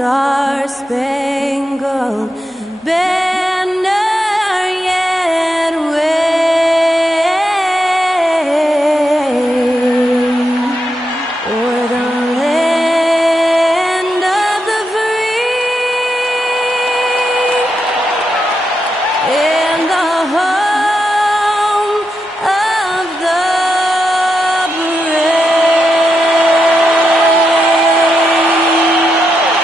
star-spangled banner yet wave o'er the land of the free and the home of the brave.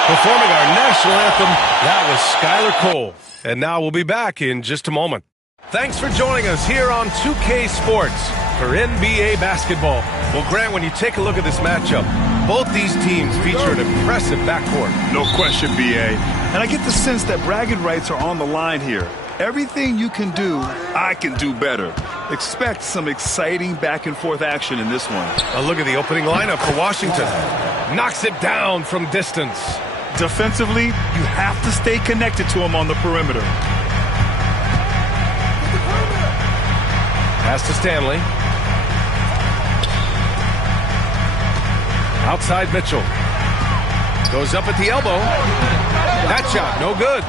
Performing our national anthem, that was Skylar Cole. And now we'll be back in just a moment. Thanks for joining us here on 2K Sports for NBA basketball. Well, Grant, when you take a look at this matchup, both these teams feature an impressive backcourt. No question, B.A. And I get the sense that bragging rights are on the line here. Everything you can do, I can do better. Expect some exciting back-and-forth action in this one. A look at the opening lineup for Washington. Knocks it down from distance. Defensively, you have to stay connected to him on the perimeter. Pass to Stanley. Outside Mitchell. Goes up at the elbow. That shot, no good.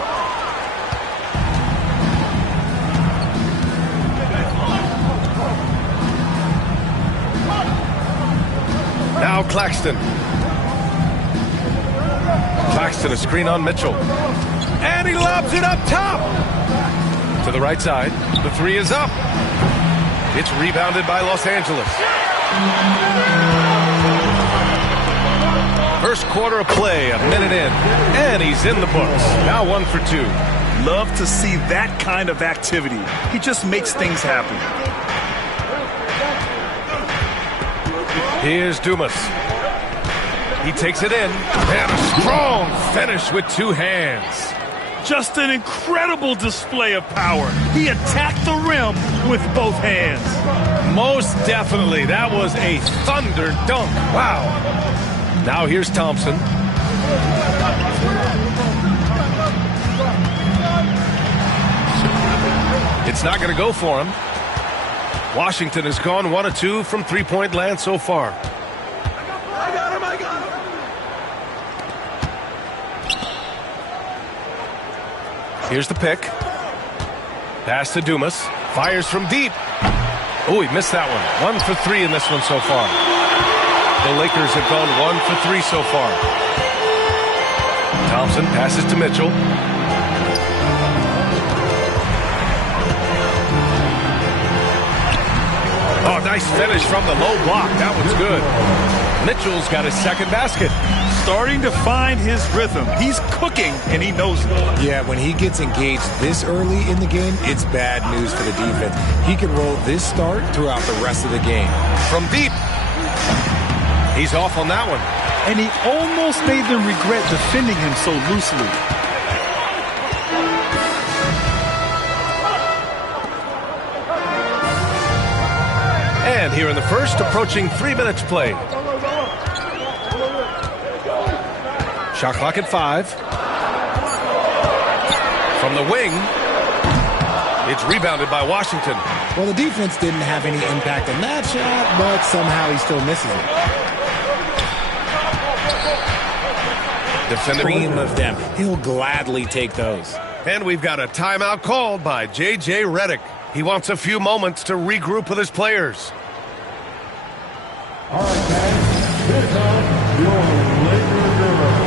Now Claxton. Claxton, a screen on Mitchell. And he lobs it up top. To the right side. The three is up. It's rebounded by Los Angeles. First quarter of play, a minute in. And he's in the books. Now 1 for 2. Love to see that kind of activity. He just makes things happen. Here's Dumas. He takes it in. And a strong finish with 2 hands. Just an incredible display of power. He attacked the rim with both hands. Most definitely. That was a thunder dunk. Wow. Now here's Thompson. It's not going to go for him. Washington has gone 1 of 2 from three-point land so far. I got him. Here's the pick. Pass to Dumas. Fires from deep. Oh, he missed that one. 1 for 3 in this one so far. The Lakers have gone 1 for 3 so far. Thompson passes to Mitchell. Oh, nice finish from the low block. That one's good. Mitchell's got his second basket. Starting to find his rhythm. He's cooking, and he knows it. Yeah, when he gets engaged this early in the game, it's bad news for the defense. He can roll this start throughout the rest of the game. From deep. He's off on that one. And he almost made them regret defending him so loosely. And here in the first, approaching 3 minutes played. Shot clock at 5. From the wing, it's rebounded by Washington. Well, the defense didn't have any impact on that shot, but somehow he still misses it. Defender Cream of them. He'll gladly take those. And we've got a timeout called by J.J. Redick. He wants a few moments to regroup with his players. All right, guys. Here comes your Laker girls.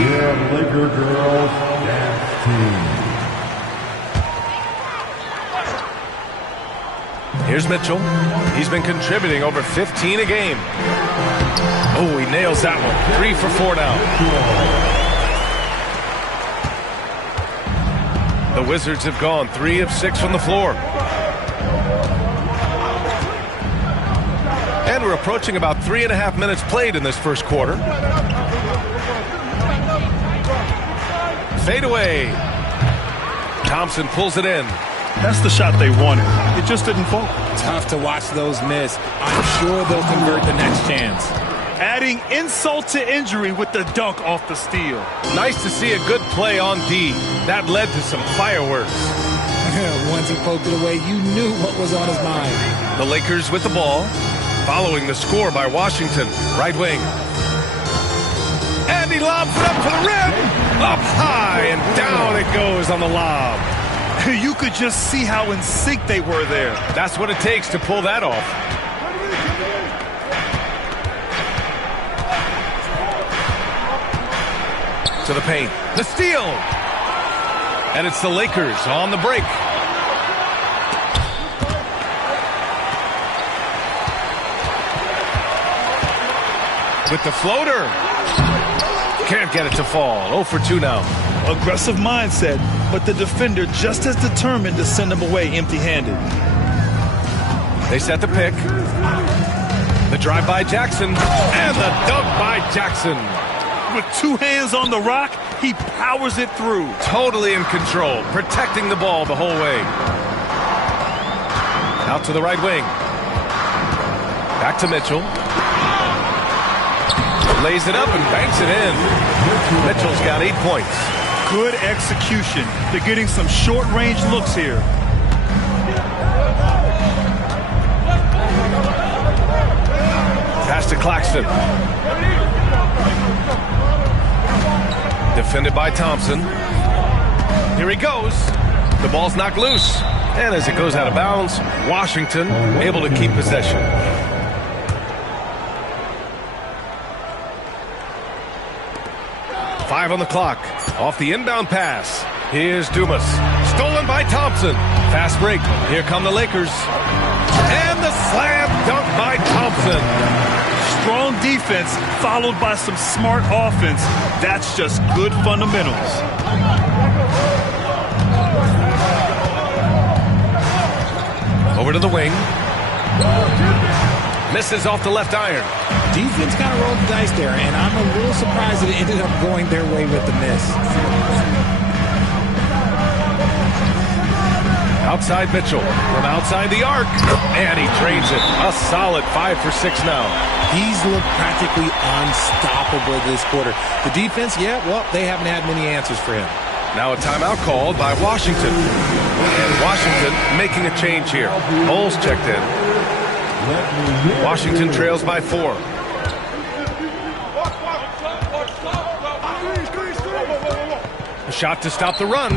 Your Laker girls dance team. Here's Mitchell. He's been contributing over 15 a game. Oh, he nails that one. 3 for 4 now. The Wizards have gone 3 of 6 from the floor. And we're approaching about 3.5 minutes played in this first quarter. Fade away. Thompson pulls it in. That's the shot they wanted. It just didn't fall. Tough to watch those miss. I'm sure they'll convert the next chance. Adding insult to injury with the dunk off the steal. Nice to see a good play on D. That led to some fireworks. Once he poked it away, you knew what was on his mind. The Lakers with the ball, following the score by Washington. Right wing. And he lobs it up to the rim. Up high, and down it goes on the lob. You could just see how in sync they were there. That's what it takes to pull that off. To the paint. The steal. And it's the Lakers on the break. With the floater. Can't get it to fall. 0 for 2 now. Aggressive mindset, but the defender just as determined to send him away empty-handed. They set the pick. The drive by Jackson. And the dunk by Jackson. With 2 hands on the rock, he powers it through. Totally in control, protecting the ball the whole way. Out to the right wing. Back to Mitchell. Lays it up and banks it in. Mitchell's got 8 points. Good execution. They're getting some short-range looks here. Pass to Claxton. Defended by Thompson. Here he goes. The ball's knocked loose. And as it goes out of bounds, Washington able to keep possession. Five on the clock. Off the inbound pass. Here's Dumas. Stolen by Thompson. Fast break. Here come the Lakers. And the slam dunk by Thompson. Strong defense followed by some smart offense. That's just good fundamentals. Over to the wing. Misses off the left iron. Defense kind of rolled the dice there, and I'm a little surprised that it ended up going their way with the miss. Outside Mitchell. From outside the arc. And he drains it. A solid 5 for 6 now. He's looked practically unstoppable this quarter. The defense, yeah, well, they haven't had many answers for him. Now a timeout called by Washington. And Washington making a change here. Bowles checked in. Washington trails by 4. A shot to stop the run.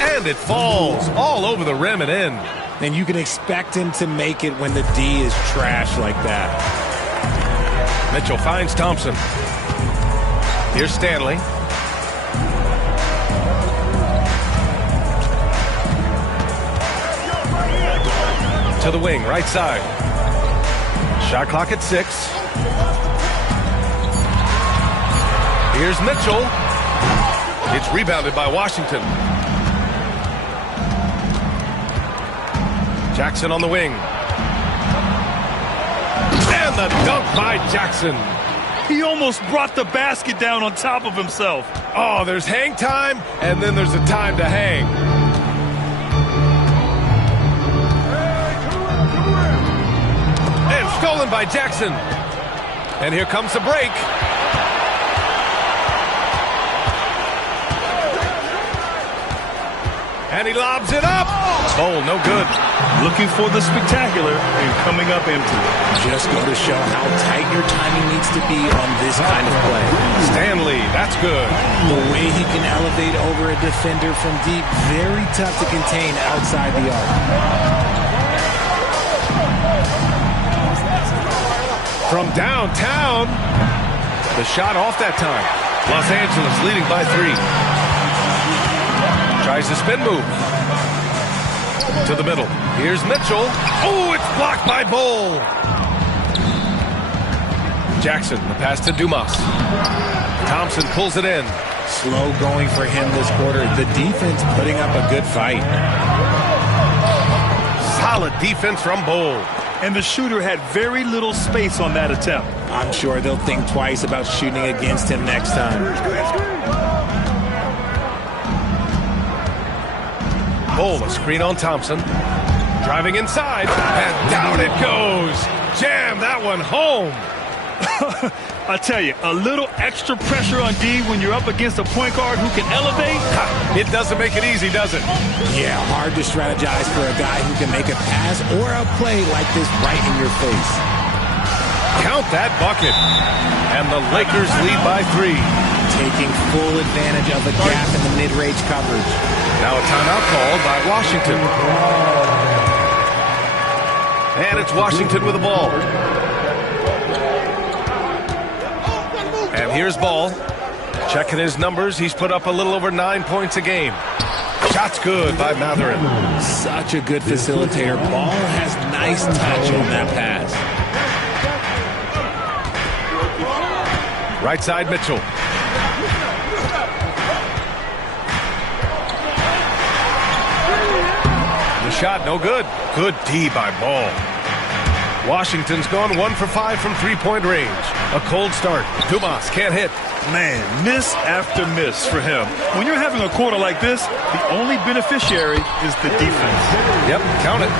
And it falls all over the rim and in. And you can expect him to make it when the D is trash like that. Mitchell finds Thompson. Here's Stanley. To the wing, right side. Shot clock at 6. Here's Mitchell. It's rebounded by Washington. Jackson on the wing. And the dunk by Jackson. He almost brought the basket down on top of himself. Oh, there's hang time, and then there's a time to hang. And stolen by Jackson. And here comes the break. And he lobs it up. Oh, no good. Looking for the spectacular and coming up empty. Just go to show how tight your timing needs to be on this kind of play. Stanley, that's good. The way he can elevate over a defender from deep, very tough to contain outside the arc. From downtown. The shot off that time. Los Angeles leading by 3. Tries the spin move. To the middle. Here's Mitchell. Oh, it's blocked by Bull. Jackson, the pass to Dumas. Thompson pulls it in. Slow going for him this quarter. The defense putting up a good fight. Solid defense from Bull. And the shooter had very little space on that attempt. I'm sure they'll think twice about shooting against him next time. Bull, a screen on Thompson. Driving inside, and down it goes. Jam that one home. I tell you, a little extra pressure on D when you're up against a point guard who can elevate. It doesn't make it easy, does it? Yeah, hard to strategize for a guy who can make a pass or a play like this right in your face. Count that bucket. And the Lakers lead by 3. Taking full advantage of the gap in the mid-range coverage. Now a timeout called by Washington. And it's Washington with the ball. And here's Ball. Checking his numbers, he's put up a little over 9 points a game. Shot's good by Matherin. Such a good facilitator. Ball has nice touch on that pass. Right side, Mitchell. The shot, no good. Good D by Ball. Washington's gone 1 for 5 from three-point range. A cold start. Dumas can't hit. Man, miss after miss for him. When you're having a quarter like this, the only beneficiary is the defense. Yep, count it.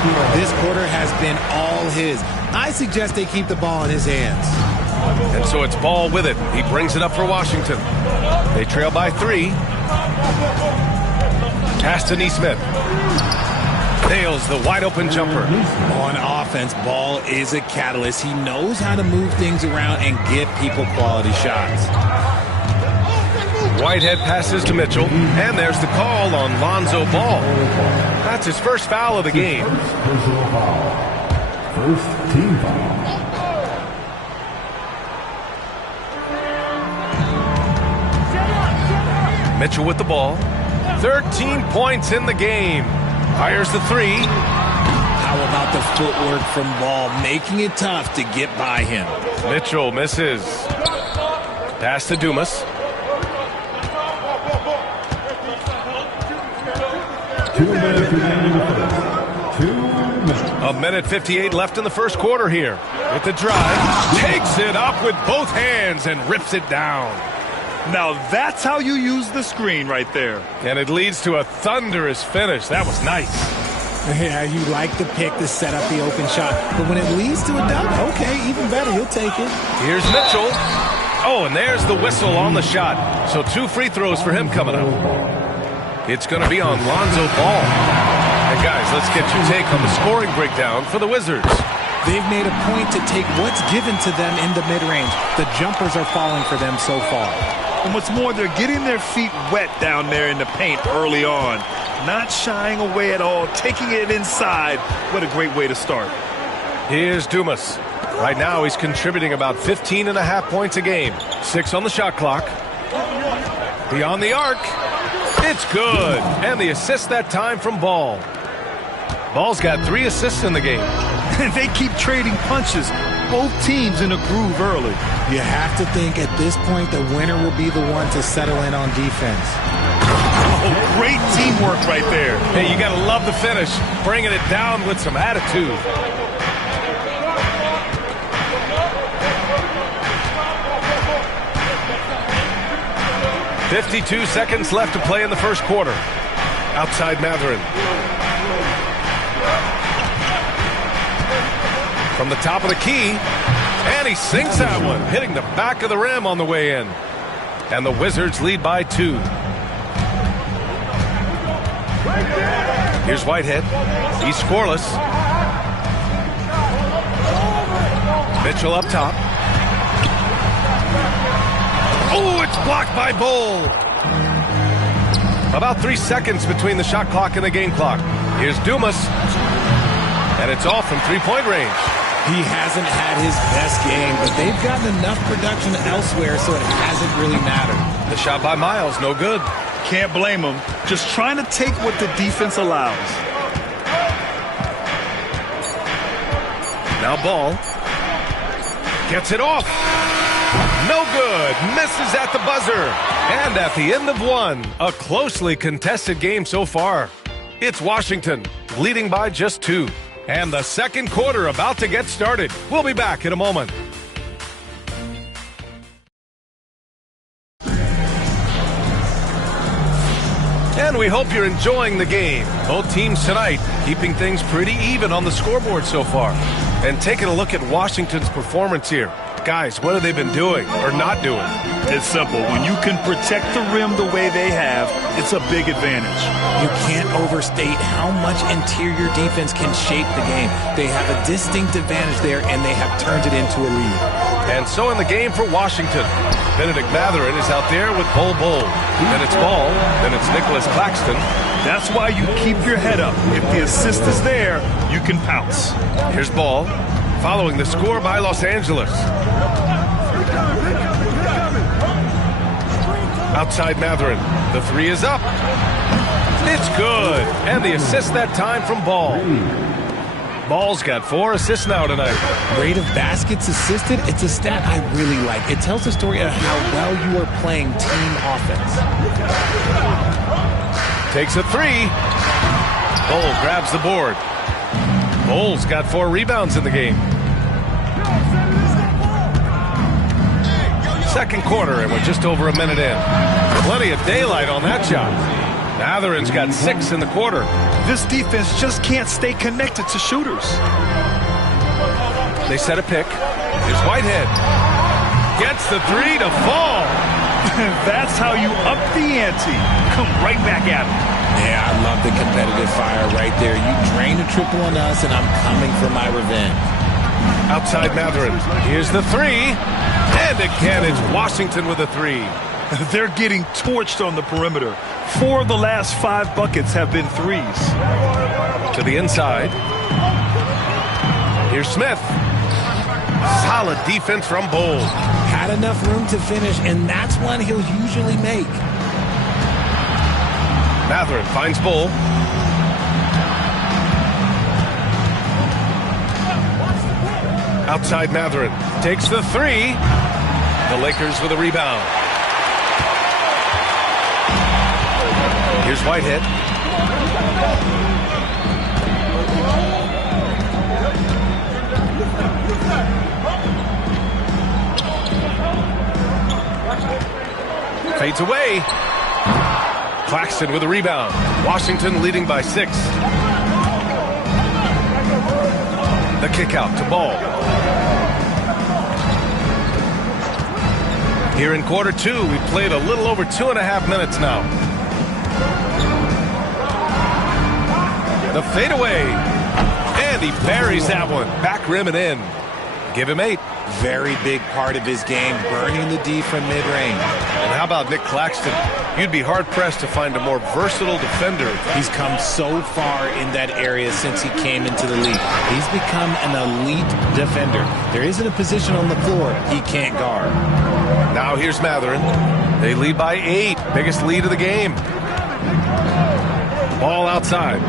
This quarter has been all his. I suggest they keep the ball in his hands. And so it's Ball with it. He brings it up for Washington. They trail by 3. Pass to Neesmith. Nails the wide-open jumper. On offense, Ball is a catalyst. He knows how to move things around and give people quality shots. Whitehead passes to Mitchell, and there's the call on Lonzo Ball. That's his first foul of the game. Personal foul. First team foul. Mitchell with the ball. 13 points in the game. Fires the 3. How about the footwork from Ball, making it tough to get by him? Mitchell misses. Pass to Dumas. 2 minutes remaining in the first. 2 minutes. A minute 58 left in the first quarter here. With the drive, takes it up with both hands and rips it down. Now that's how you use the screen right there. And it leads to a thunderous finish. That was nice. Yeah, you like the pick to set up the open shot. But when it leads to a dunk, okay, even better, you'll take it. Here's Mitchell. Oh, and there's the whistle on the shot. So 2 free throws for him coming up. It's going to be on Lonzo Ball. And guys, let's get your take on the scoring breakdown for the Wizards. They've made a point to take what's given to them in the mid-range. The jumpers are falling for them so far. And what's more, they're getting their feet wet down there in the paint early on. Not shying away at all, taking it inside. What a great way to start. Here's Dumas. Right now, he's contributing about 15.5 points a game. 6 on the shot clock. Beyond the arc. It's good. And the assist that time from Ball. Ball's got 3 assists in the game. They keep trading punches. Both teams in a groove early. You have to think at this point the winner will be the one to settle in on defense. Oh, great teamwork right there. Hey, you got to love the finish. Bringing it down with some attitude. "52 seconds left to play in the first quarter." Outside Matherin. From the top of the key, and he sinks that one, hitting the back of the rim on the way in. And the Wizards lead by 2. Here's Whitehead. He's scoreless. Mitchell up top. Oh, it's blocked by Bull. About 3 seconds between the shot clock and the game clock. Here's Dumas. And it's all from three-point range. He hasn't had his best game, but they've gotten enough production elsewhere, so it hasn't really mattered. The shot by Miles, no good. Can't blame him. Just trying to take what the defense allows. Now Ball. Gets it off. No good. Misses at the buzzer. And at the end of 1, a closely contested game so far. It's Washington, leading by just 2. And the second quarter about to get started. We'll be back in a moment. And we hope you're enjoying the game. Both teams tonight keeping things pretty even on the scoreboard so far. And taking a look at Washington's performance here. Guys, what have they been doing or not doing? It's simple. When you can protect the rim the way they have, it's a big advantage. You can't overstate how much interior defense can shape the game. They have a distinct advantage there, and they have turned it into a lead. And so in the game for Washington, Benedict Mathurin is out there with Bol Bol. Then it's Ball. Then it's Nicholas Claxton. That's why you keep your head up. If the assist is there, you can pounce. Here's Ball, following the score by Los Angeles. Outside Mathurin. The three is up. It's good. And the assist that time from Ball. Ball's got 4 assists now tonight. Rate of baskets assisted, it's a stat I really like. It tells the story of how well you are playing team offense. Takes a 3. Bol grabs the board. Bol's got 4 rebounds in the game. Second quarter, and we're just over a minute in. Plenty of daylight on that shot. Mathurin's got 6 in the quarter. This defense just can't stay connected to shooters. They set a pick. Here's Whitehead. Gets the 3 to fall. That's how you up the ante. Come right back at him. Yeah, I love the competitive fire right there. You drain a triple on us, and I'm coming for my revenge. Outside Mathurin. Here's the 3. And again, it's Washington with a 3. They're getting torched on the perimeter. 4 of the last 5 buckets have been threes. To the inside. Here's Smith. Solid defense from Bol. Had enough room to finish, and that's one he'll usually make. Mathurin finds Bol. Outside Mathurin. Takes the 3. The Lakers with a rebound. Here's Whitehead. Fades away. Claxton with a rebound. Washington leading by 6. The kick out to Ball. Here in quarter 2, we've played a little over 2.5 minutes now. The fadeaway. And he buries that one. Back rim and in. Give him 8. Very big part of his game, burning the D from mid-range. And how about Nick Claxton? You'd be hard-pressed to find a more versatile defender. He's come so far in that area since he came into the league. He's become an elite defender. There isn't a position on the floor he can't guard. Now here's Mathurin. They lead by 8. Biggest lead of the game. Ball outside.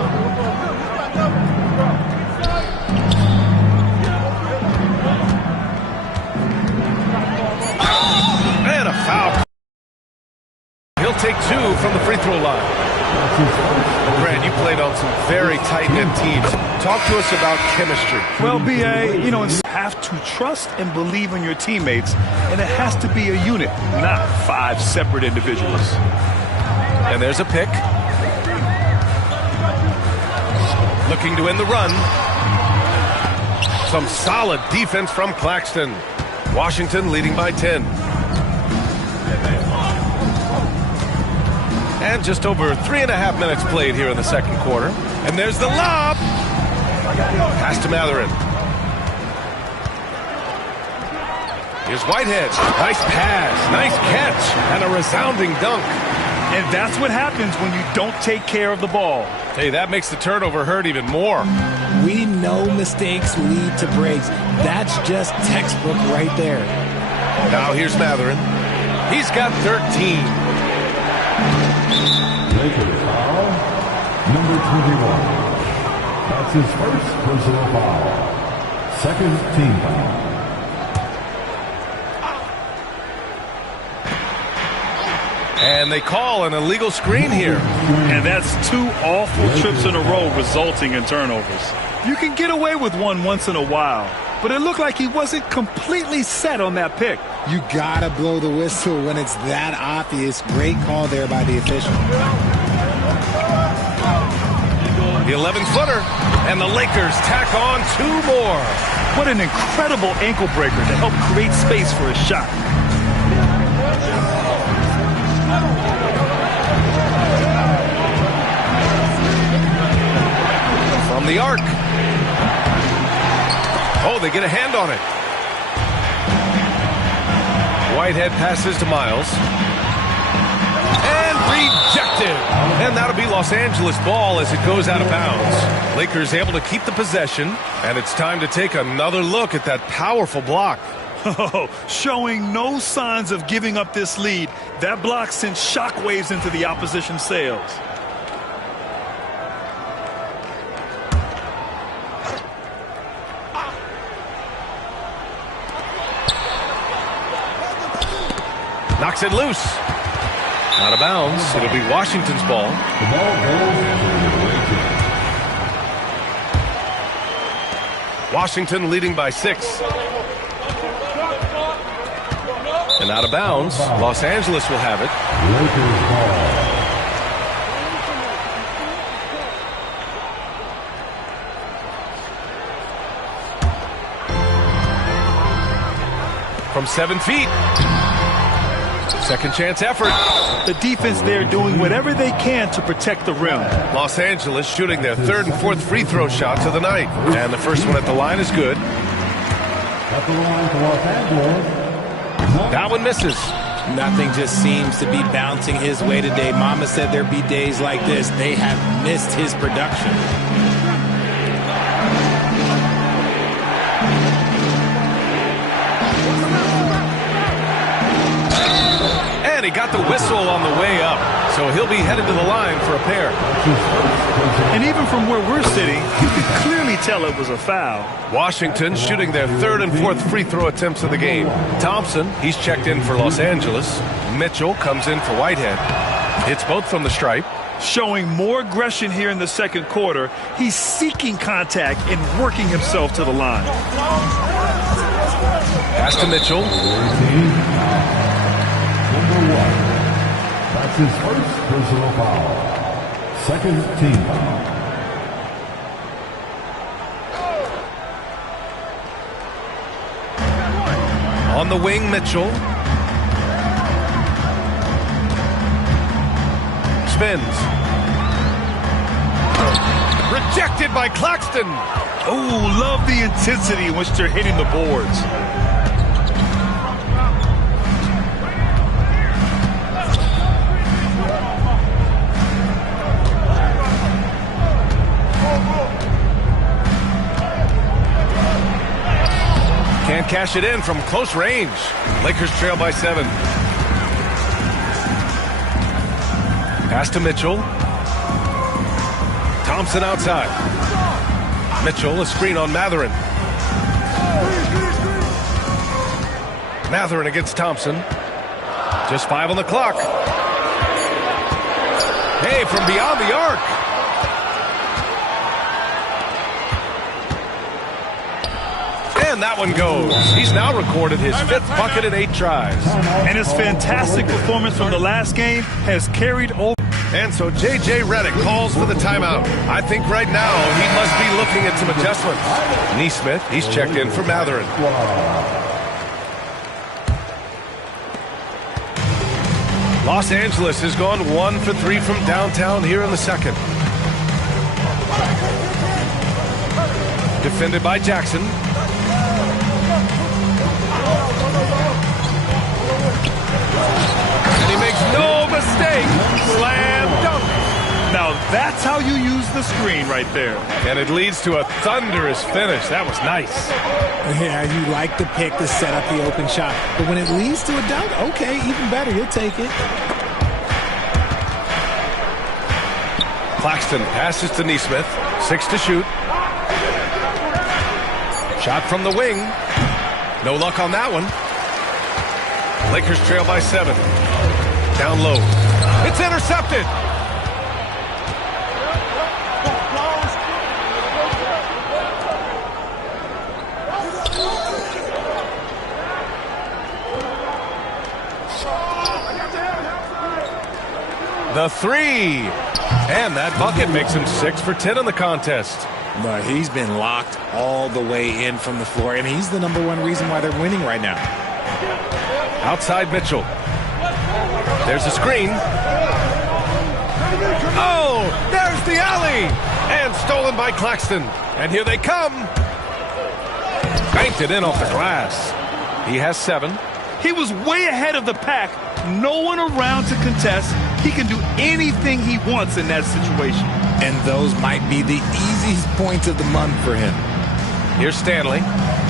And a foul. He'll take 2 from the free throw line. Brad, you played on some very tight-knit teams. Talk to us about chemistry. Well, B.A., you have to trust and believe in your teammates, and it has to be a unit, not 5 separate individuals. And there's a pick. Looking to end the run. Some solid defense from Claxton. Washington leading by 10. And just over 3.5 minutes played here in the second quarter. And there's the lob. Pass to Mathurin. Here's Whitehead. Nice pass, nice catch, and a resounding dunk. And that's what happens when you don't take care of the ball. Hey, that makes the turnover hurt even more. We know mistakes lead to breaks. That's just textbook right there. Now here's Mathurin. He's got 13. Lakers foul, number 21. That's his first personal foul. Second team foul. And they call an illegal screen here. And that's 2 awful trips in a row resulting in turnovers. You can get away with one once in a while, but it looked like he wasn't completely set on that pick. You gotta blow the whistle when it's that obvious. Great call there by the official. The 11-footer, and the Lakers tack on 2 more. What an incredible ankle breaker to help create space for a shot. From the arc. Oh, they get a hand on it. Whitehead passes to Miles. And rejected. And that'll be Los Angeles ball as it goes out of bounds. Lakers able to keep the possession. And it's time to take another look at that powerful block. Showing no signs of giving up this lead. That block sent shockwaves into the opposition sails. Knocks it loose. Out of bounds. It'll be Washington's ball. The ball goes to Washington leading by 6. And out of bounds, Los Angeles will have it. Lakers ball. From 7 feet. Second chance effort. The defense there doing whatever they can to protect the rim. Los Angeles shooting their 3rd and 4th free throw shots of the night. And the first one at the line is good. At the line for Los Angeles. That one misses. Nothing just seems to be bouncing his way today. Mama said there'd be days like this. They have missed his production. And he got the whistle on the way up. So he'll be headed to the line for a pair. And even from where we're sitting, you can clearly tell it was a foul. Washington shooting their 3rd and 4th free throw attempts of the game. Thompson, he's checked in for Los Angeles. Mitchell comes in for Whitehead. Hits both from the stripe. Showing more aggression here in the second quarter. He's seeking contact and working himself to the line. Pass to Mitchell. Number 1. That's his first personal foul. Second team foul. On the wing, Mitchell. Spins. Rejected by Claxton. Oh, love the intensity in which they're hitting the boards. Can't cash it in from close range. Lakers trail by 7. Pass to Mitchell. Thompson outside. Mitchell, a screen on Mathurin. Mathurin against Thompson. Just 5 on the clock. Hey, from beyond the arc. And that one goes. He's now recorded his 5th bucket in 8 tries. And his fantastic performance from the last game has carried over. And so J.J. Redick calls for the timeout. I think right now he must be looking at some adjustments. Neesmith, he's checked in for Mathurin. Los Angeles has gone 1 for 3 from downtown here in the second. Defended by Jackson. And he makes no mistake. Slam dunk. Now that's how you use the screen right there. And it leads to a thunderous finish. That was nice. Yeah, you like the pick to set up the open shot. But when it leads to a dunk, okay, even better. You'll take it. Claxton passes to Neesmith. 6 to shoot. Shot from the wing. No luck on that one. Lakers trail by 7. Down low. It's intercepted. The 3. And that bucket makes him 6 for 10 in the contest. But he's been locked all the way in from the floor, and he's the #1 reason why they're winning right now. Outside Mitchell. There's a screen. Oh, there's the alley. And stolen by Claxton. And here they come. Banked it in off the glass. He has 7. He was way ahead of the pack. No one around to contest. He can do anything he wants in that situation. And those might be the easiest points of the month for him. Here's Stanley.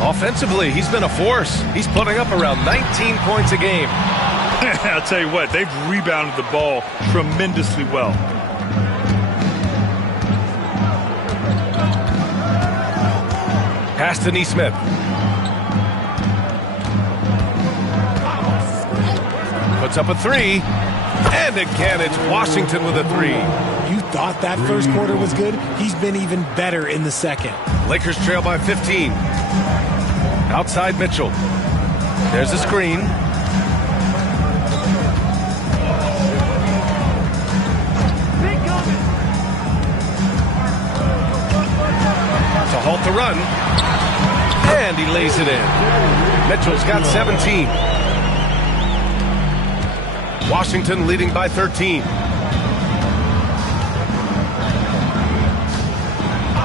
Offensively, he's been a force. He's putting up around 19 points a game. I'll tell you what, they've rebounded the ball tremendously well. Pass to Neesmith. Puts up a 3. And again, it's Washington with a 3. You thought that first quarter was good? He's been even better in the second. Lakers trail by 15. Outside Mitchell. There's a screen. To halt the run. And he lays it in. Mitchell's got 17. Washington leading by 13.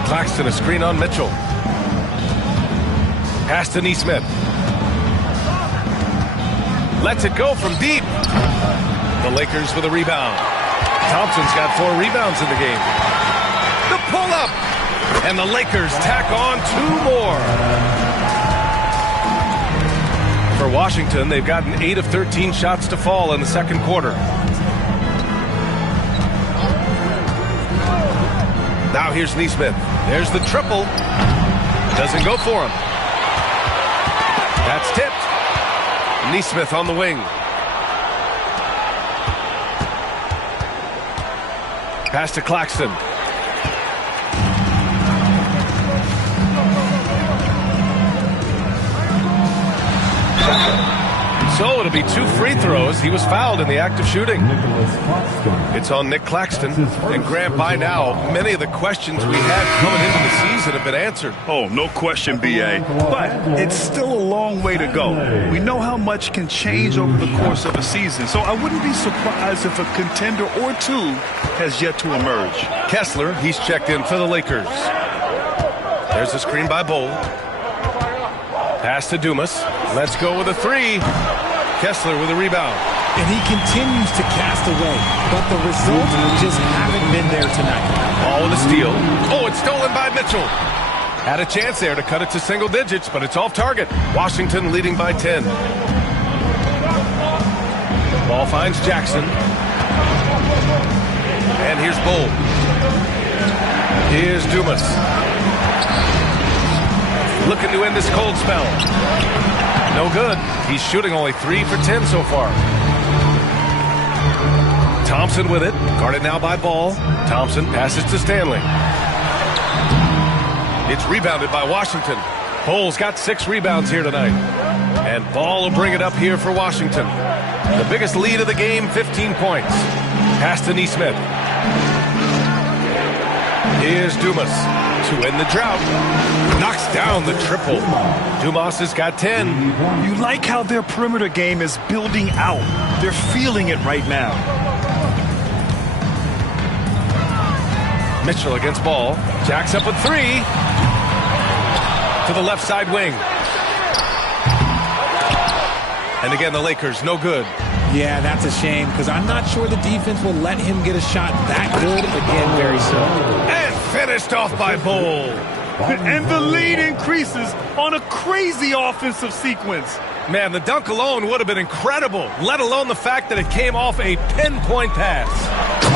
Claxton a screen on Mitchell. Pass to Neesmith. Lets it go from deep. The Lakers with a rebound. Thompson's got 4 rebounds in the game. The pull-up. And the Lakers tack on 2 more. For Washington, they've gotten 8 of 13 shots to fall in the second quarter. Now here's Neesmith. There's the triple. Doesn't go for him. That's tipped. Neesmith on the wing. Pass to Claxton. So it'll be 2 free throws. He was fouled in the act of shooting. It's on Nick Claxton. And Grant, by now, many of the questions we had coming into the season have been answered. Oh, no question, B.A. But it's still a long way to go. We know how much can change over the course of a season, so I wouldn't be surprised if a contender or 2 has yet to emerge. Kessler, he's checked in for the Lakers. There's a screen by Bowl. Pass to Dumas. Let's go with a 3. Kessler with a rebound. And he continues to cast away, but the results just haven't been there tonight. Ball with a steal. Oh, it's stolen by Mitchell. Had a chance there to cut it to single digits, but it's off target. Washington leading by 10. Ball finds Jackson. And here's Bull. Here's Dumas. Looking to end this cold spell. No good. He's shooting only 3 for 10 so far. Thompson with it. Guarded now by Ball. Thompson passes to Stanley. It's rebounded by Washington. Bull's got 6 rebounds here tonight. And Ball will bring it up here for Washington. The biggest lead of the game, 15 points. Pass to Neesmith. Here's Dumas to end the drought. Knocks down the triple. Dumas has got 10. You like how their perimeter game is building out. They're feeling it right now. Mitchell against Ball. Jacks up a 3. To the left side wing. And again, the Lakers, no good. Yeah, that's a shame, because I'm not sure the defense will let him get a shot that good again very soon. And finished off by Bull. And the lead increases on a crazy offensive sequence. Man, the dunk alone would have been incredible, let alone the fact that it came off a pinpoint pass.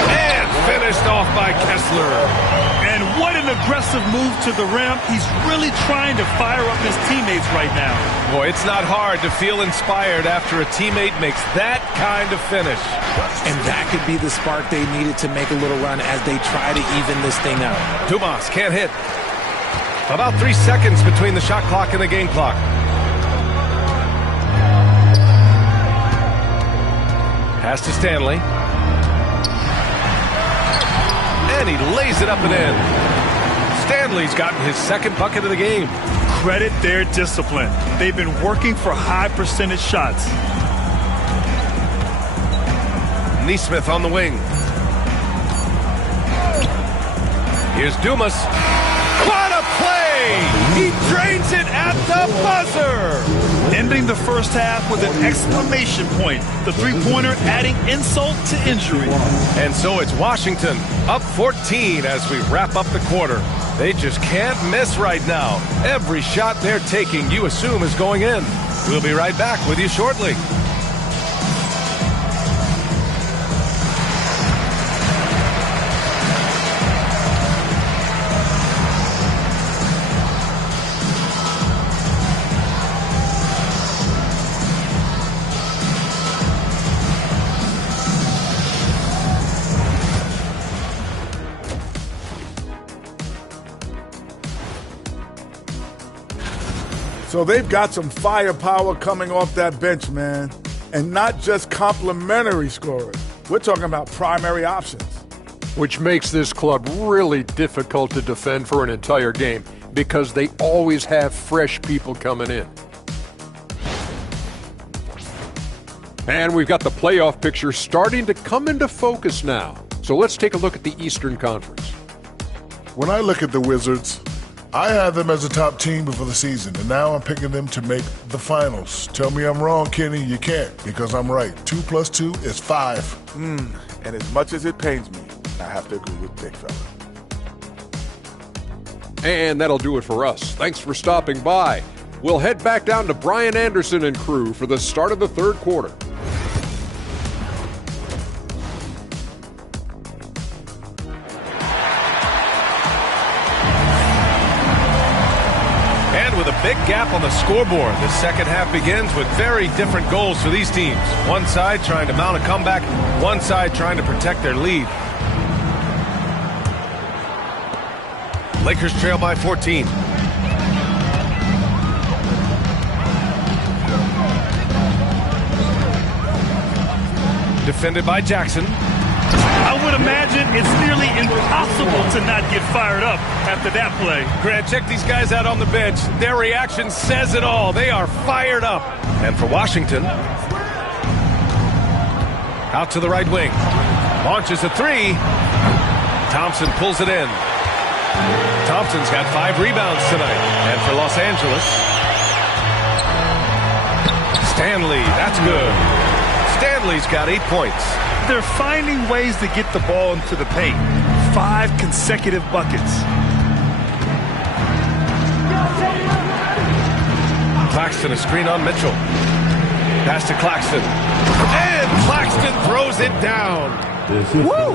And finished off by Kessler. And what an aggressive move to the rim. He's really trying to fire up his teammates right now. Boy, it's not hard to feel inspired after a teammate makes that kind of finish. And that could be the spark they needed to make a little run as they try to even this thing out. Dumas can't hit. About 3 seconds between the shot clock and the game clock. Pass to Stanley. And he lays it up and in. Stanley's gotten his second bucket of the game. Credit their discipline. They've been working for high percentage shots. Neesmith on the wing. Here's Dumas. What a play! He drains it at the buzzer! Ending the first half with an exclamation point. The three-pointer adding insult to injury. And so it's Washington up 14 as we wrap up the quarter. They just can't miss right now. Every shot they're taking, you assume, is going in. We'll be right back with you shortly. So they've got some firepower coming off that bench, man. And not just complimentary scorers. We're talking about primary options. Which makes this club really difficult to defend for an entire game because they always have fresh people coming in. And we've got the playoff picture starting to come into focus now. So let's take a look at the Eastern Conference. When I look at the Wizards, I had them as a top team before the season, and now I'm picking them to make the finals. Tell me I'm wrong, Kenny. You can't, because I'm right. 2 + 2 is 5. And as much as it pains me, I have to agree with Big Fella. And that'll do it for us. Thanks for stopping by. We'll head back down to Brian Anderson and crew for the start of the third quarter. With a big gap on the scoreboard, the second half begins with very different goals for these teams. One side trying to mount a comeback, one side trying to protect their lead. Lakers trail by 14. Defended by Jackson. I would imagine it's nearly impossible to not get fired up after that play. Grant, check these guys out on the bench. Their reaction says it all. They are fired up. And for Washington, out to the right wing. Launches a three. Thompson pulls it in. Thompson's got 5 rebounds tonight. And for Los Angeles, Stanley, that's good. Stanley's got 8 points. They're finding ways to get the ball into the paint. 5 consecutive buckets. Claxton, a screen on Mitchell. Pass to Claxton. And Claxton throws it down. Woo!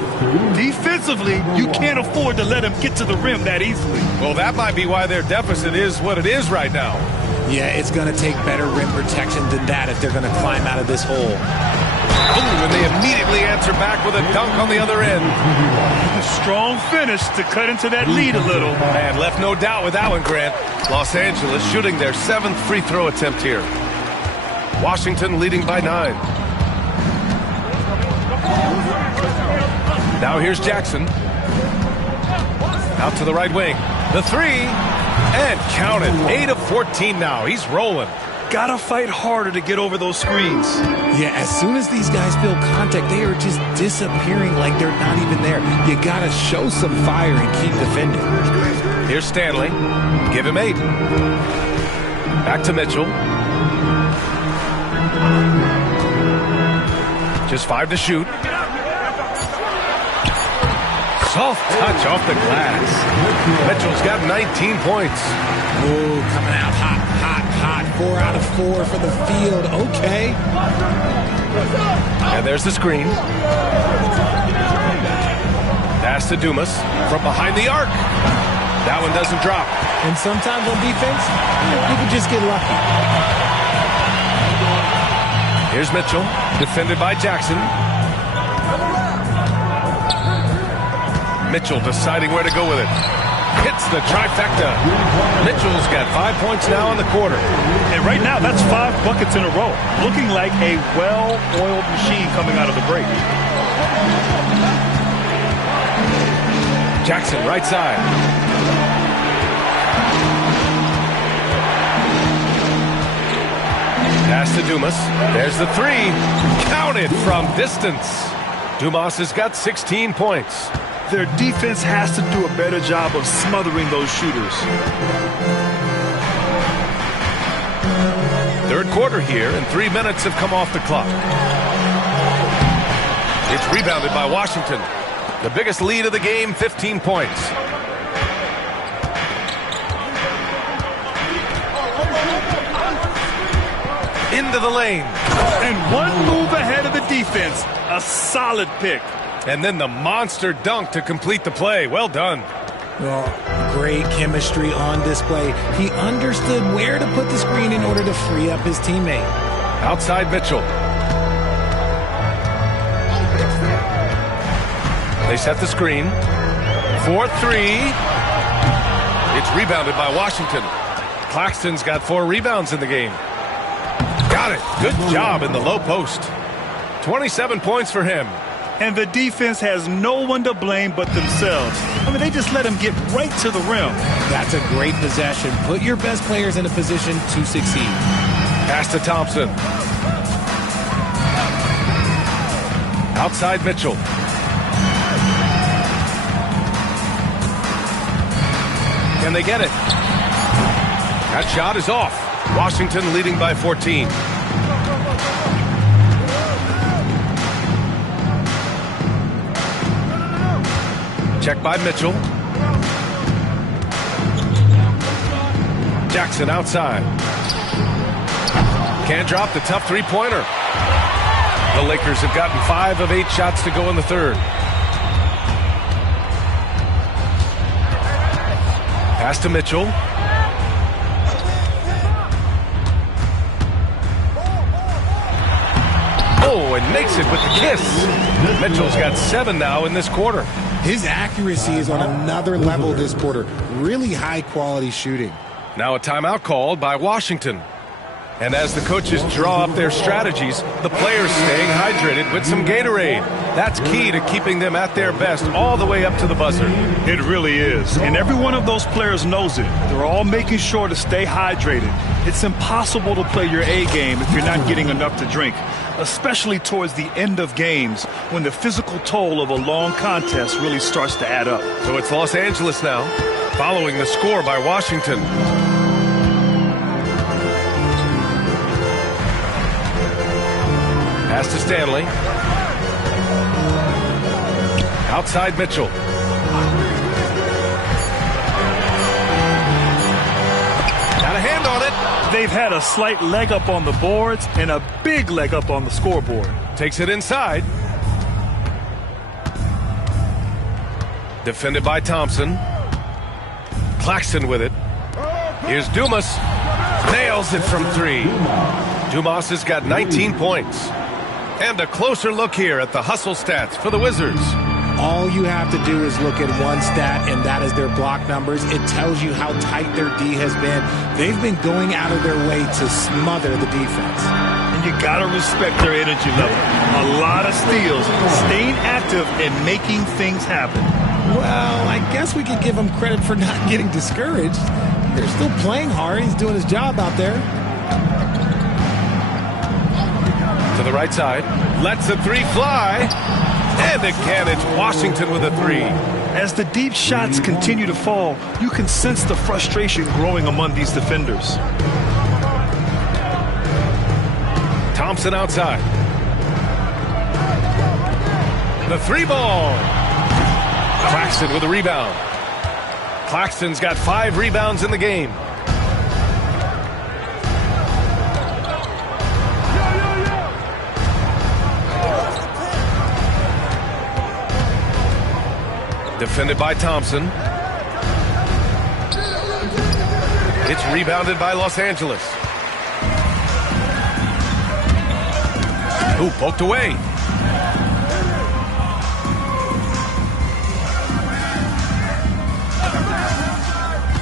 Defensively, you can't afford to let him get to the rim that easily. Well, that might be why their deficit is what it is right now. Yeah, it's going to take better rim protection than that if they're going to climb out of this hole. Oh, and they immediately answer back with a dunk on the other end. A strong finish to cut into that lead a little. And left no doubt with that one, Grant. Los Angeles shooting their 7th free throw attempt here. Washington leading by 9. Now here's Jackson. Out to the right wing. The three. And count it. 8 of 14 now. He's rolling. Gotta fight harder to get over those screens. Yeah, as soon as these guys feel contact, they are just disappearing like they're not even there. You gotta show some fire and keep defending. Here's Stanley. Give him 8. Back to Mitchell. Just 5 to shoot. Soft touch off the glass. Mitchell's got 19 points. Ooh, coming out hot. 4 out of 4 for the field. Okay. And there's the screen. Pass to Dumas from behind the arc. That one doesn't drop. And sometimes on defense, you can just get lucky. Here's Mitchell, defended by Jackson. Mitchell deciding where to go with it. Hits the trifecta. Mitchell's got 5 points now in the quarter. And right now, that's 5 buckets in a row. Looking like a well-oiled machine coming out of the break. Jackson, right side. Pass to Dumas. There's the three. Counted from distance. Dumas has got 16 points. Their defense has to do a better job of smothering those shooters. Third quarter here, and 3 minutes have come off the clock. It's rebounded by Washington. The biggest lead of the game, 15 points. Into the lane. And one move ahead of the defense. A solid pick. And then the monster dunk to complete the play. Well done. Well, great chemistry on display. He understood where to put the screen in order to free up his teammate. Outside Mitchell. They set the screen. 4-3. It's rebounded by Washington. Claxton's got 4 rebounds in the game. Got it. Good job in the low post. 27 points for him. And the defense has no one to blame but themselves. I mean, they just let him get right to the rim. That's a great possession. Put your best players in a position to succeed. Pass to Thompson. Outside Mitchell. Can they get it? That shot is off. Washington leading by 14. Check by Mitchell. Jackson outside. Can't drop the tough three-pointer. The Lakers have gotten 5 of 8 shots to go in the third. Pass to Mitchell. Oh, and makes it with the kiss. Mitchell's got 7 now in this quarter. His accuracy is on another level this quarter. Really high-quality shooting. Now a timeout called by Washington. And as the coaches draw up their strategies, the players staying hydrated with some Gatorade. That's key to keeping them at their best all the way up to the buzzer. It really is. And every one of those players knows it. They're all making sure to stay hydrated. It's impossible to play your A game if you're not getting enough to drink, especially towards the end of games when the physical toll of a long contest really starts to add up. So it's Los Angeles now, following the score by Washington. Pass to Stanley. Outside Mitchell. Got a hand on it. They've had a slight leg up on the boards and a big leg up on the scoreboard. Takes it inside. Defended by Thompson. Claxton with it. Here's Dumas. Nails it from 3. Dumas has got 19 points. And a closer look here at the hustle stats for the Wizards. All you have to do is look at one stat, and that is their block numbers. It tells you how tight their D has been. They've been going out of their way to smother the defense. And you got to respect their energy level. A lot of steals, staying active and making things happen. Well, I guess we could give him credit for not getting discouraged. They're still playing hard. He's doing his job out there. To the right side. Lets the 3 fly. And again, it's Washington with a 3. As the deep shots continue to fall, you can sense the frustration growing among these defenders. Thompson outside. The 3 ball. Claxton with a rebound. Claxton's got 5 rebounds in the game. Defended by Thompson. It's rebounded by Los Angeles. Ooh, poked away.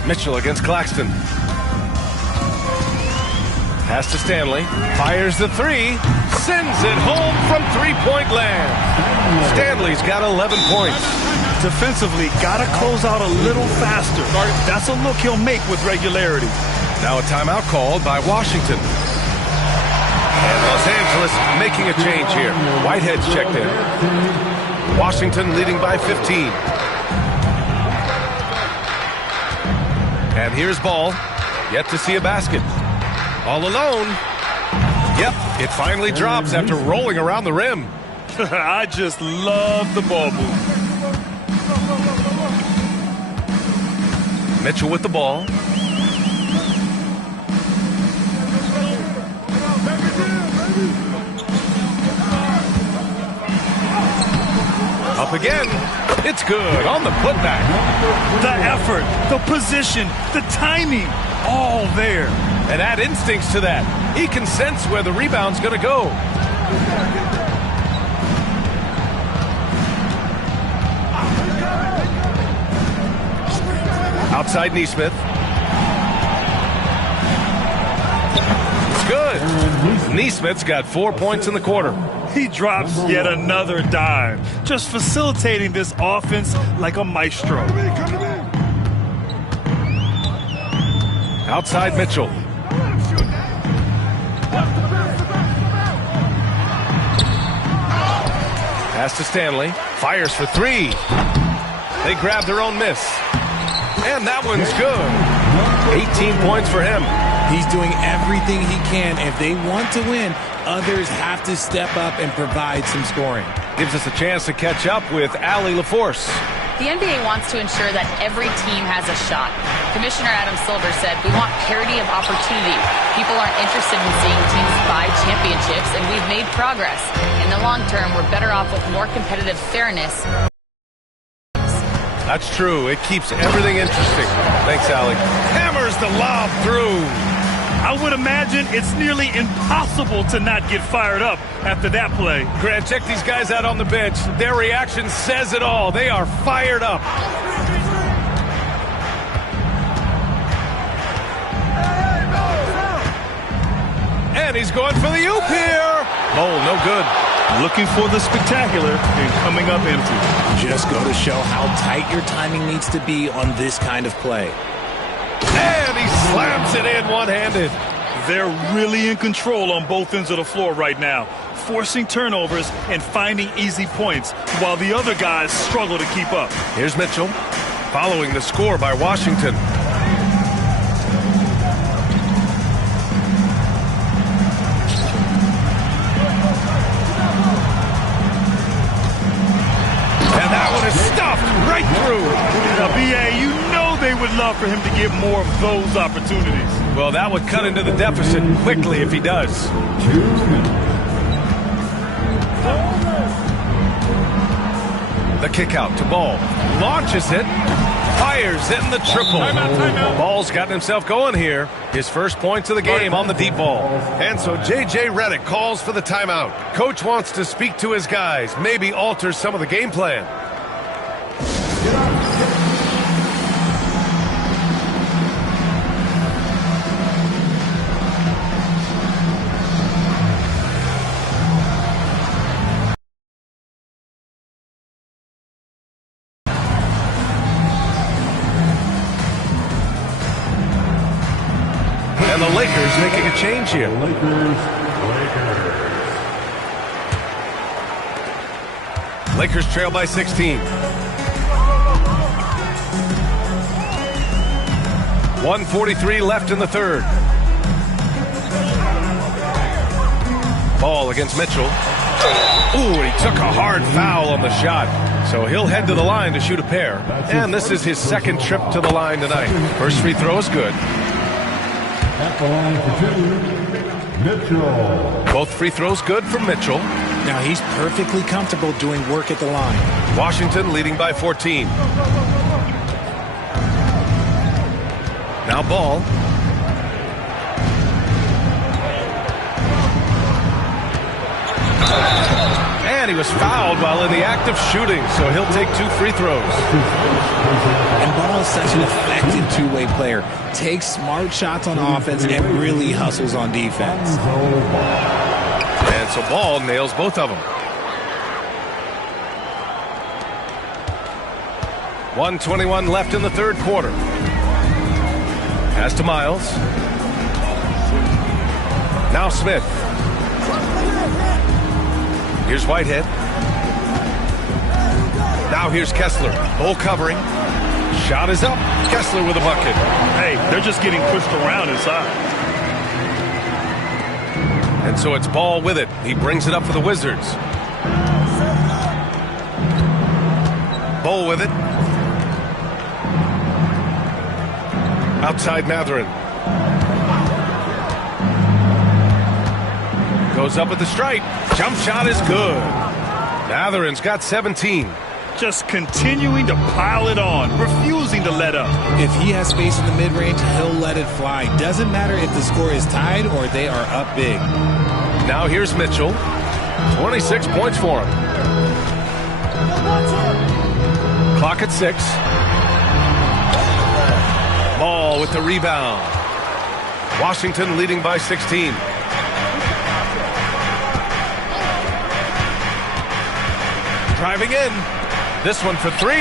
Mitchell against Claxton. Pass to Stanley. Fires the 3. Sends it home from 3-point land. Stanley's got 11 points. Defensively, got to close out a little faster. That's a look he'll make with regularity. Now a timeout called by Washington. And Los Angeles making a change here. Whitehead's checked in. Washington leading by 15. And here's Ball. Yet to see a basket. All alone. Yep, it finally drops after rolling around the rim. I just love the ball move. Mitchell with the ball. Up again. It's good on the putback. The effort, the position, the timing, all there. And add instincts to that. He can sense where the rebound's going to go. Outside Neesmith. It's good. Neesmith's got 4 points in the quarter. He drops yet another dime, just facilitating this offense like a maestro. Outside Mitchell. Pass to Stanley. Fires for three. They grab their own miss. And that one's good. 18 points for him. He's doing everything he can. If they want to win, others have to step up and provide some scoring. Gives us a chance to catch up with Allie LaForce. The NBA wants to ensure that every team has a shot. Commissioner Adam Silver said, "We want parity of opportunity. People aren't interested in seeing teams buy championships, and we've made progress. In the long term, we're better off with more competitive fairness." That's true. It keeps everything interesting. Thanks, Allie. Hammers the lob through. I would imagine it's nearly impossible to not get fired up after that play. Grant, check these guys out on the bench. Their reaction says it all. They are fired up. And he's going for the oop here. Oh, no good. Looking for the spectacular and coming up empty. Just go to show how tight your timing needs to be on this kind of play. And he slams it in one-handed. They're really in control on both ends of the floor right now, forcing turnovers and finding easy points while the other guys struggle to keep up. Here's Mitchell following the score by Washington. And that one is stuffed right through. Now, B.A., you know they would love for him to get more of those opportunities. Well, that would cut into the deficit quickly if he does. The kick out to Ball. Launches it. Fires it in the triple. Timeout. Ball's gotten himself going here. His first points of the game on the deep ball. And so J.J. Redick calls for the timeout. Coach wants to speak to his guys, maybe alter some of the game plan. And the Lakers making a change here. Lakers trail by 16. 1:43 left in the third. Ball against Mitchell. Ooh, he took a hard foul on the shot. So he'll head to the line to shoot a pair. And this is his second trip to the line tonight. First free throw is good. At the line for two, Mitchell. Both free throws good from Mitchell. Now he's perfectly comfortable doing work at the line. Washington leading by 14. Now Ball. And he was fouled while in the act of shooting, so he'll take two free throws. And Ball is such an effective two-way player. Takes smart shots on offense and really hustles on defense. And so Ball nails both of them. 1:21 left in the third quarter. Pass to Miles. Now Smith. Here's Whitehead. Now here's Kessler. Bull covering. Shot is up. Kessler with a bucket. Hey, they're just getting pushed around inside. And so it's Ball with it. He brings it up for the Wizards. Bull with it. Outside Matherin. Goes up with the strike. Jump shot is good. Matherin's got 17. Just continuing to pile it on, refusing to let up. If he has space in the mid-range, he'll let it fly. Doesn't matter if the score is tied or they are up big. Now here's Mitchell. 26 points for him. Clock at 6. Ball with the rebound. Washington leading by 16. Driving in. This one for 3.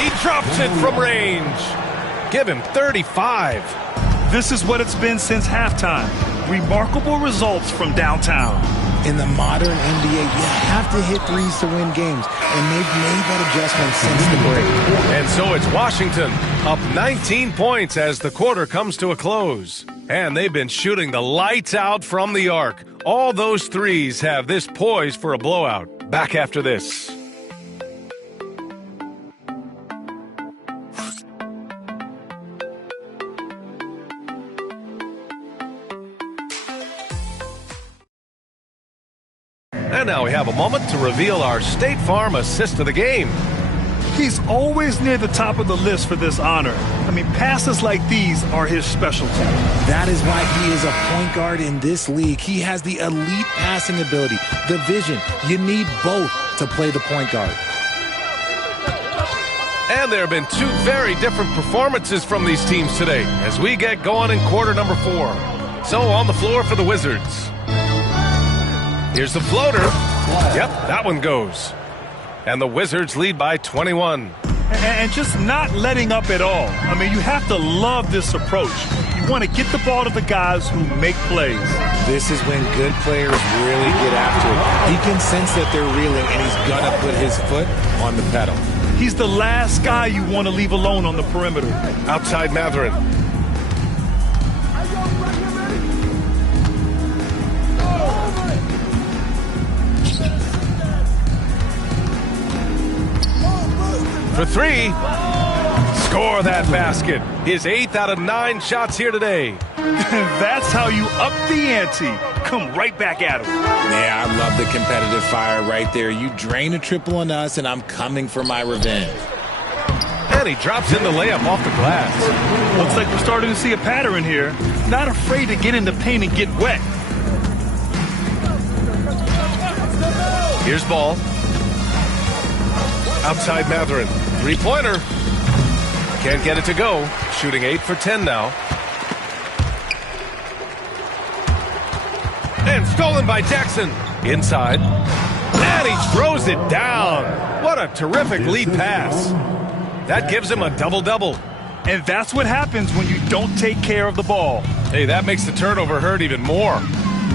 He drops it from range. Give him 35. This is what it's been since halftime. Remarkable results from downtown. In the modern NBA, you have to hit threes to win games, and they've made that adjustment since the break. And so it's Washington up 19 points as the quarter comes to a close. And they've been shooting the lights out from the arc. All those threes have this poised for a blowout. Back after this. And now we have a moment to reveal our State Farm assist of the game. He's always near the top of the list for this honor. I mean, passes like these are his specialty. That is why he is a point guard in this league. He has the elite passing ability, the vision. You need both to play the point guard. And there have been 2 very different performances from these teams today as we get going in quarter number 4. So on the floor for the Wizards. Here's the floater. Yep, that one goes. And the Wizards lead by 21. And just not letting up at all. I mean, you have to love this approach. You want to get the ball to the guys who make plays. This is when good players really get after it. He can sense that they're reeling, and he's going to put his foot on the pedal. He's the last guy you want to leave alone on the perimeter. Outside Matherin. For 3. Score that basket. His 8th out of 9 shots here today. That's how you up the ante. Come right back at him. Yeah, I love the competitive fire right there. You drain a triple on us, and I'm coming for my revenge. And he drops in the layup off the glass. Looks like we're starting to see a pattern here. Not afraid to get in the paint and get wet. Here's Ball. Outside Matherin. 3-pointer. Can't get it to go. Shooting 8 for 10 now. And stolen by Jackson. Inside. And he throws it down. What a terrific lead pass. That gives him a double-double. And that's what happens when you don't take care of the ball. Hey, that makes the turnover hurt even more.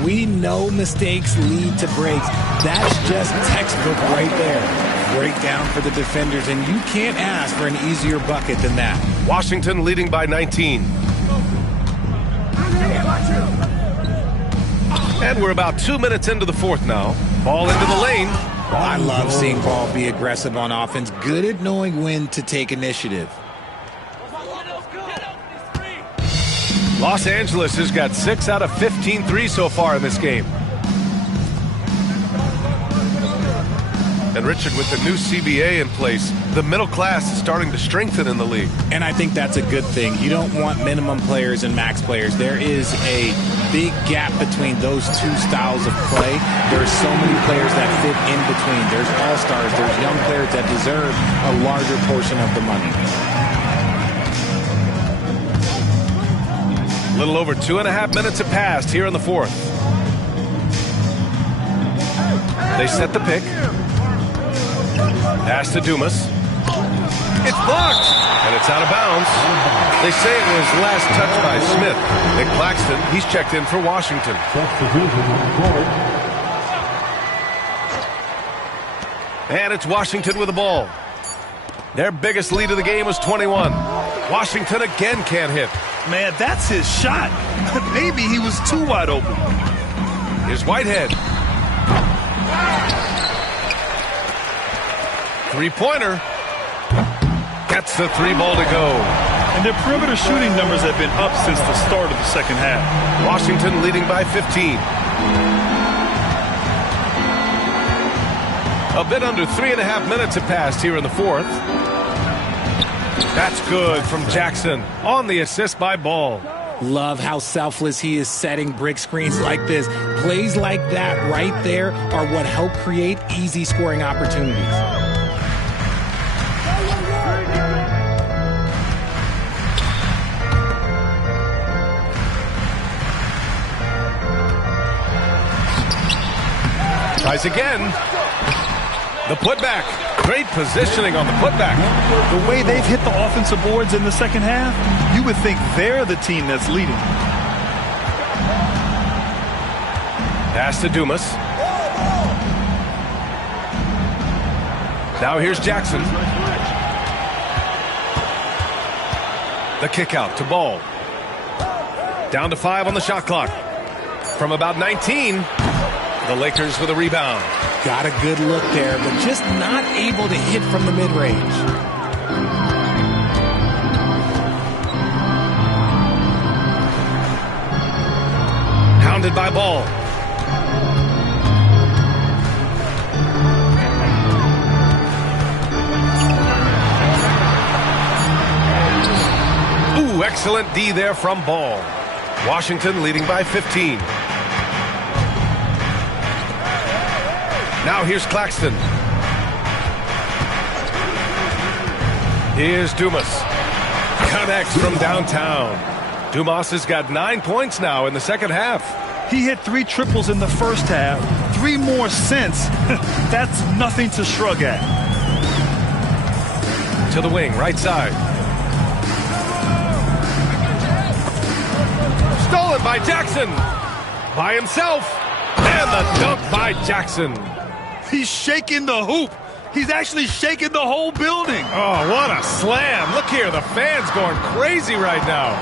We know mistakes lead to breaks. That's just textbook right there. Breakdown for the defenders, and you can't ask for an easier bucket than that. Washington leading by 19. And we're about 2 minutes into the 4th now. Ball into the lane. I love seeing Ball be aggressive on offense, good at knowing when to take initiative. Los Angeles has got 6 out of 15 threes so far in this game. And Richard, with the new CBA in place, the middle class is starting to strengthen in the league. And I think that's a good thing. You don't want minimum players and max players. There is a big gap between those 2 styles of play. There are so many players that fit in between. There's all-stars. There's young players that deserve a larger portion of the money. A little over 2.5 minutes have passed here in the 4th. They set the pick. Pass to Dumas. It's blocked, and it's out of bounds. They say it was last touched by Smith. Nick Claxton, he's checked in for Washington. And it's Washington with the ball. Their biggest lead of the game was 21. Washington again can't hit. Man, that's his shot. Maybe he was too wide open. Here's Whitehead. Three-pointer. Gets the three ball to go. And their perimeter shooting numbers have been up since the start of the second half. Washington leading by 15. A bit under 3.5 minutes have passed here in the fourth. That's good from Jackson on the assist by Ball. Love how selfless he is setting brick screens like this. Plays like that right there are what help create easy scoring opportunities. Tries again. The putback. Great positioning on the putback. The way they've hit the offensive boards in the second half, you would think they're the team that's leading. Pass to Dumas. Now here's Jackson. The kick out to Ball. Down to 5 on the shot clock. From about 19, the Lakers with a rebound. Got a good look there, but just not able to hit from the mid-range. Hounded by Ball. Ooh, excellent D there from Ball. Washington leading by 15. Now here's Claxton. Here's Dumas. Connects from downtown. Dumas has got 9 points now in the second half. He hit 3 triples in the first half, 3 more since. That's nothing to shrug at. To the wing, right side. Stolen by Jackson. By himself. And the dunk by Jackson. He's shaking the hoop. He's actually shaking the whole building. Oh, what a slam. Look here, the fans going crazy right now.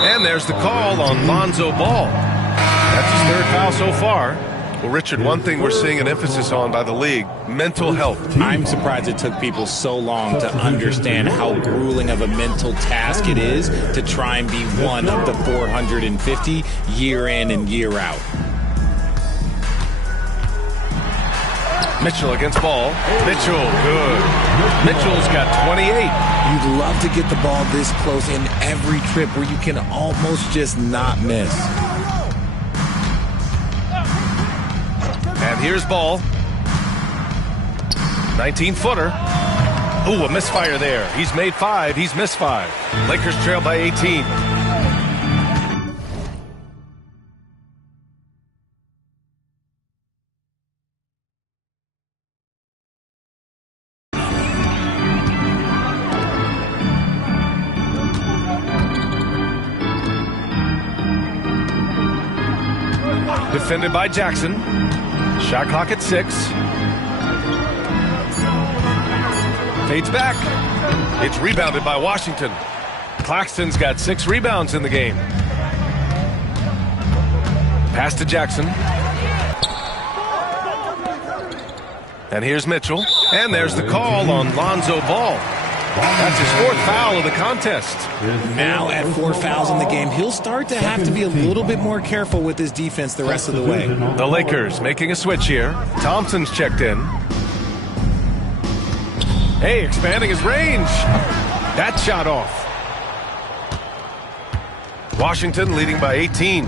And there's the call on Lonzo Ball. That's his third foul so far. Well, Richard, one thing we're seeing an emphasis on by the league, mental health. I'm surprised it took people so long to understand how grueling of a mental task it is to try and be one of the 450 year in and year out. Mitchell against Ball. Mitchell, good. Mitchell's got 28. You'd love to get the ball this close in every trip where you can almost just not miss. And here's Ball. 19-footer. Ooh, a misfire there. He's made 5. He's missed 5. Lakers trail by 18. Defended by Jackson. Shot clock at 6. Fades back. It's rebounded by Washington. Claxton's got 6 rebounds in the game. Pass to Jackson. And here's Mitchell. And there's the call on Lonzo Ball. That's his 4th foul of the contest. Now at 4 fouls in the game, he'll start to have to be a little bit more careful with his defense the rest of the way. The Lakers making a switch here. Thompson's checked in. Hey, expanding his range. That shot off. Washington leading by 18.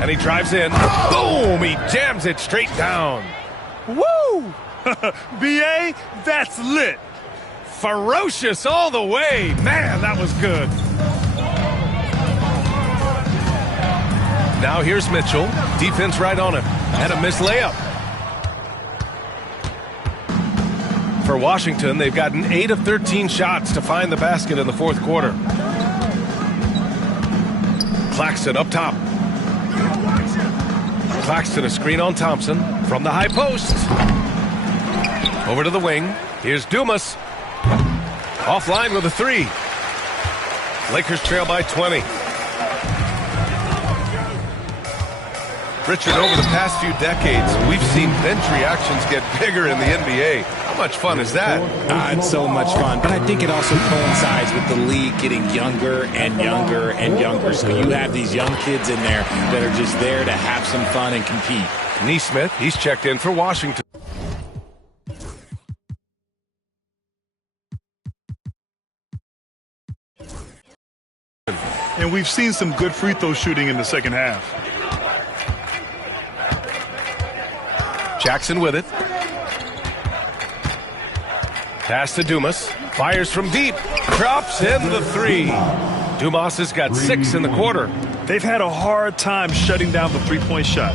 And he drives in. Boom! He jams it straight down. Woo! B.A., that's lit. Ferocious all the way. Man, that was good. Now here's Mitchell. Defense right on him. And a missed layup. For Washington, they've gotten 8 of 13 shots to find the basket in the fourth quarter. Claxton up top. Claxton a screen on Thompson from the high post. Over to the wing. Here's Dumas. Offline with a 3. Lakers trail by 20. Richard, over the past few decades, we've seen bench reactions get bigger in the NBA. How much fun is that? It's so much fun, but I think it also coincides with the league getting younger and younger and younger. So you have these young kids in there that are just there to have some fun and compete. Neesmith, he's checked in for Washington. And we've seen some good free throw shooting in the second half. Jackson with it. Pass to Dumas. Fires from deep. Drops in the 3. Dumas has got 6 in the quarter. They've had a hard time shutting down the three-point shot.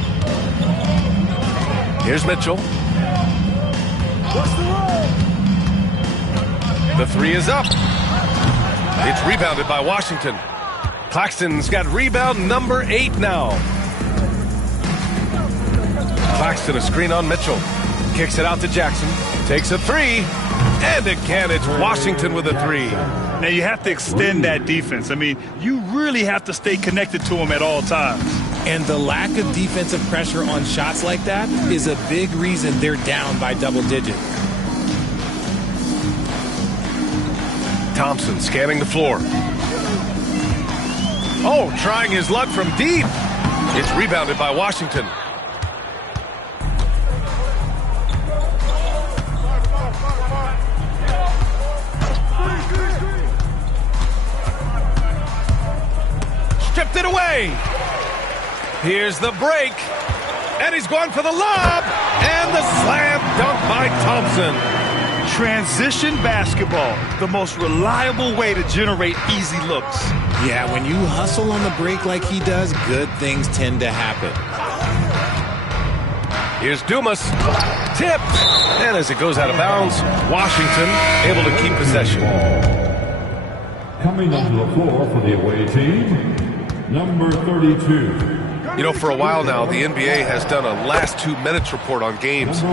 Here's Mitchell. The 3 is up. It's rebounded by Washington. Claxton's got rebound number 8 now. Claxton a screen on Mitchell. Kicks it out to Jackson. Takes a 3. And again, it's Washington with a 3. Now, you have to extend that defense. I mean, you really have to stay connected to them at all times. And the lack of defensive pressure on shots like that is a big reason they're down by double digits. Thompson scanning the floor. Oh, trying his luck from deep. It's rebounded by Washington. Stripped it away. Here's the break. And he's going for the lob. And the slam dunk by Thompson. Transition basketball, the most reliable way to generate easy looks. Yeah, when you hustle on the break like he does, good things tend to happen. Here's Dumas. Tipped. And as it goes out of bounds, Washington able to keep possession. Coming onto the floor for the away team, number 32. You know, for a while now, the NBA has done a last 2 minutes report on games.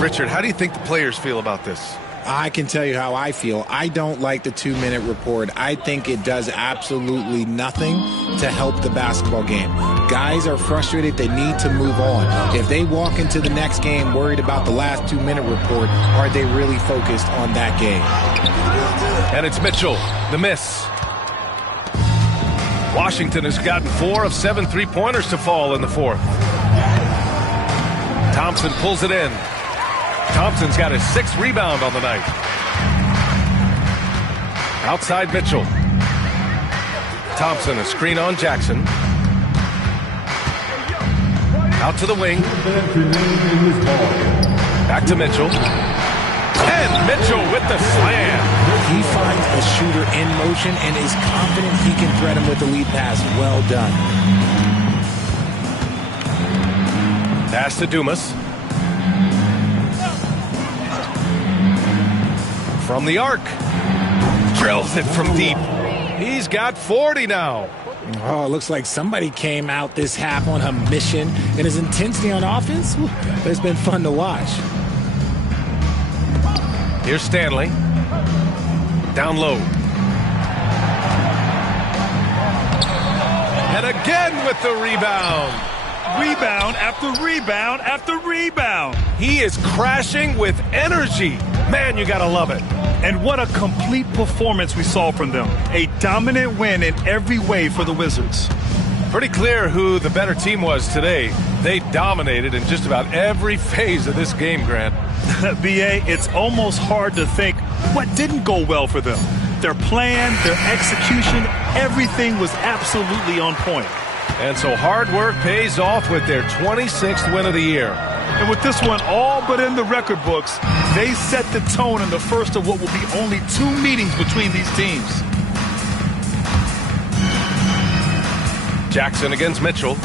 Richard, how do you think the players feel about this? I can tell you how I feel. I don't like the 2-minute report. I think it does absolutely nothing to help the basketball game. Guys are frustrated. They need to move on. If they walk into the next game worried about the last 2-minute report, are they really focused on that game? And it's Mitchell, the miss. Washington has gotten 4 of 7 3-pointers to fall in the 4th. Thompson pulls it in. Thompson's got his 6th rebound on the night. Outside Mitchell. Thompson a screen on Jackson. Out to the wing. Back to Mitchell. And Mitchell with the slam. He finds a shooter in motion and is confident he can thread him with the lead pass. Well done. Pass to Dumas. From the arc. Drills it from deep. He's got 40 now. Oh, it looks like somebody came out this half on a mission. And his intensity on offense, it's been fun to watch. Here's Stanley. Down low. And again with the rebound. Rebound after rebound after rebound. He is crashing with energy. Man, you gotta love it. And what a complete performance we saw from them. A dominant win in every way for the Wizards. Pretty clear who the better team was today. They dominated in just about every phase of this game, Grant. B.A., it's almost hard to think what didn't go well for them. Their plan, their execution, everything was absolutely on point. And so hard work pays off with their 26th win of the year. And with this one all but in the record books, they set the tone in the first of what will be only 2 meetings between these teams. Jackson against Mitchell.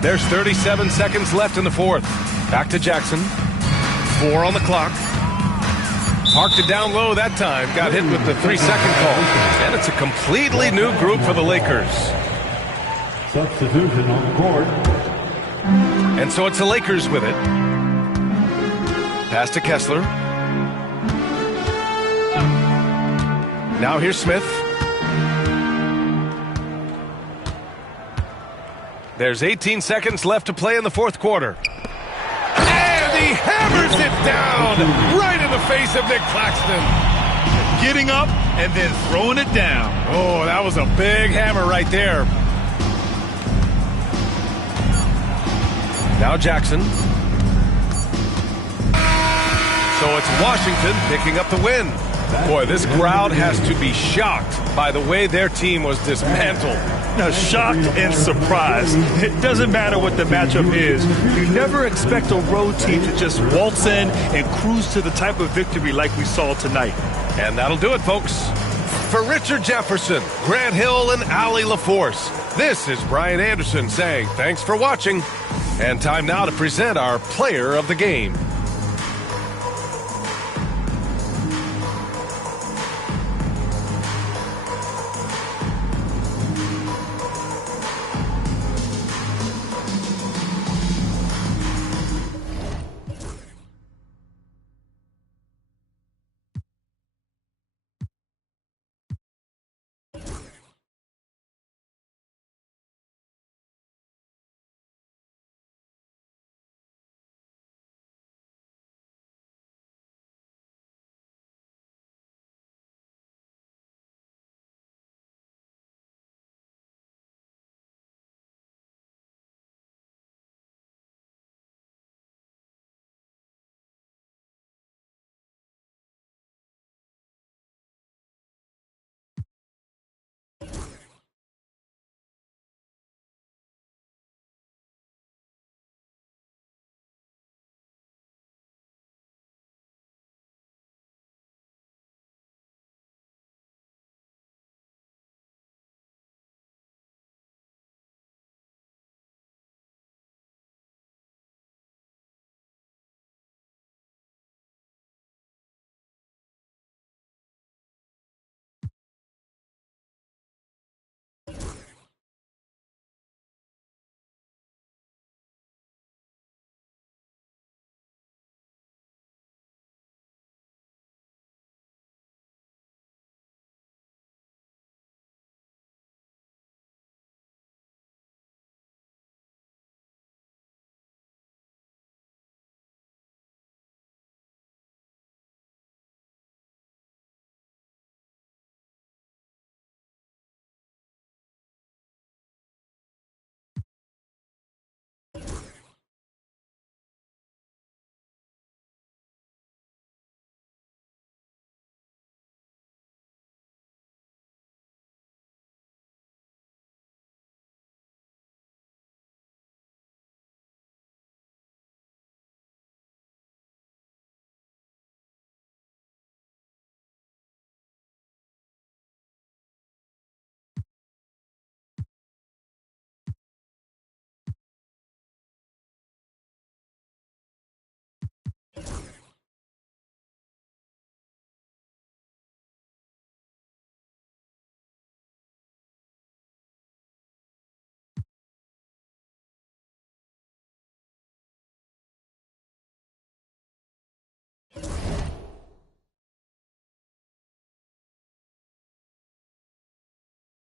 There's 37 seconds left in the 4th. Back to Jackson. 4 on the clock. Parked it down low that time. Got hit with the 3-second call. And it's a completely new group for the Lakers. Substitution on the court. And so it's the Lakers with it. Pass to Kessler. Now here's Smith. There's 18 seconds left to play in the fourth quarter. And he hammers it down right in the face of Nick Claxton. Getting up and then throwing it down. Oh, that was a big hammer right there. Now Jackson. So it's Washington picking up the win. Boy, this crowd has to be shocked by the way their team was dismantled. Now, shocked and surprised. It doesn't matter what the matchup is. You never expect a road team to just waltz in and cruise to the type of victory like we saw tonight. And that'll do it, folks. For Richard Jefferson, Grant Hill, and Allie LaForce, this is Brian Anderson saying thanks for watching. And time now to present our player of the game.